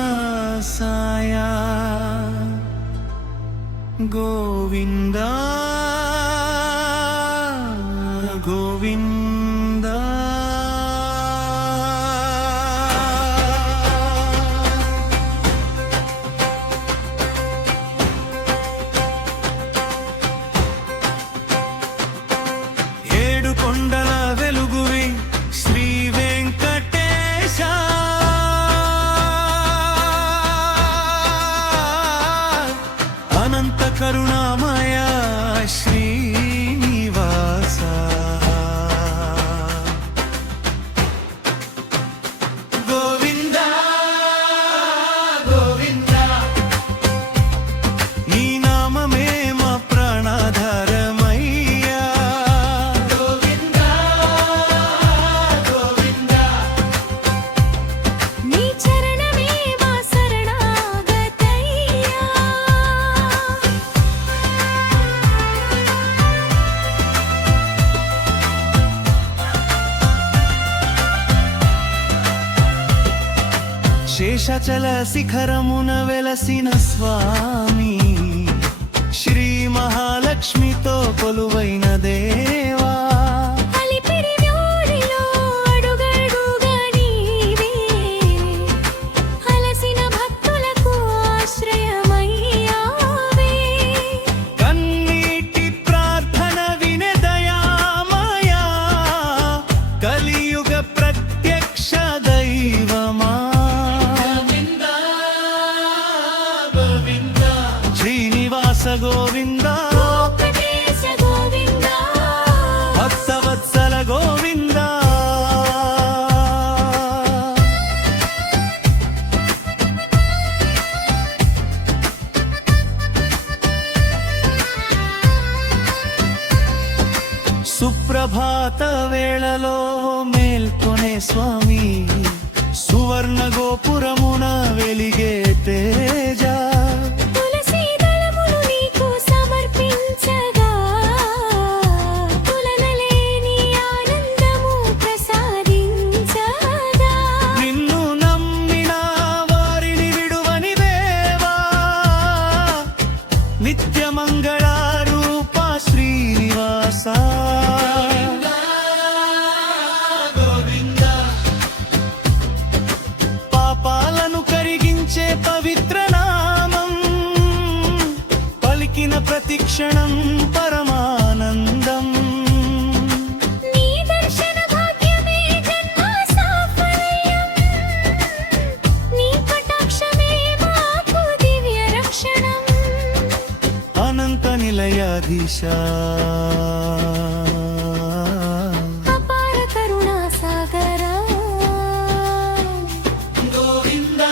శ్రీనివాసాయ గోవింద గోవింద ఏడు కొండల వెలుగువి శ్రీ వెంకటేశ అనంత కరుణామయ శ్రీనివాస గోవింద గోవింద నీ నామమే మా ప్రాణాధారమయ్యా గోవింద గోవింద నీ చరణమే మా శరణాగతయ్యా శేషచల శిఖరమున వెలసిన స్వామి శ్రీ మహాలక్ష్మితో కొలువైన దేవా అలిపిరి వ్యూడిలో అడుగడుగా నీవే అలసిన భక్తులకు ఆశ్రయమయ్యావే కన్నీటి ప్రార్థన వినే దయామయా కలియుగ ప్రత్యక్ష దైవమా శ్రీనివాస గోవింద గోపదేశ గోవింద భక్తవత్సల గోవింద సుప్రభాత వేళలో మేల్కొనే స్వామి సువర్ణ గోపురమున వెలిగే తేజ తులసి దళములు నీకు సమర్పించగా తులనలేని ఆనందము ప్రసాదించగా నిన్ను నమ్మిన వారిని విడువని దేవా నిత్య మంగళారూప శ్రీనివాస పాపాలను కరిగించే పవిత్ర నామం పలికిన ప్రతిక్షణం పరమానందం నీ దర్శన భాగ్యమే జన్మ సాఫల్యం నీ కటాక్షమే మాకు దివ్య రక్షణం అనంత నిలయాధీశ అపార కరుణా సాగర గోవింద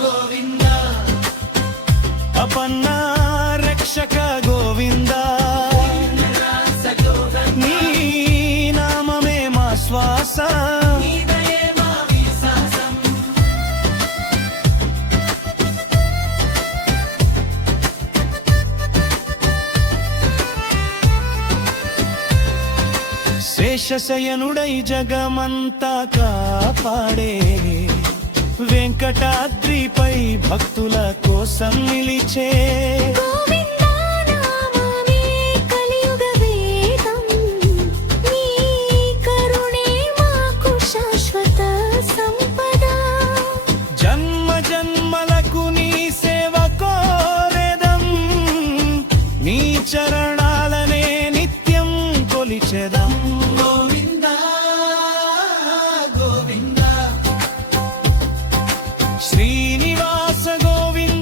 గోవింద అపన్న రక్షక గోవింద నీ నామమే మా శ్వాస శేషశయనుడై జగమంతా కాపాడే వెంకటాద్రిపై భక్తుల కోసం నిలిచే గోవిందా నామమే కలియుగ వేదం నీ కరుణే మాకు శాశ్వత సంపద జన్మ జన్మలకు నీ సేవ కోరెదం నీ చరణాలనే నిత్యం కొలిచెదం గోవింద గోవింద శ్రీనివాస గోవింద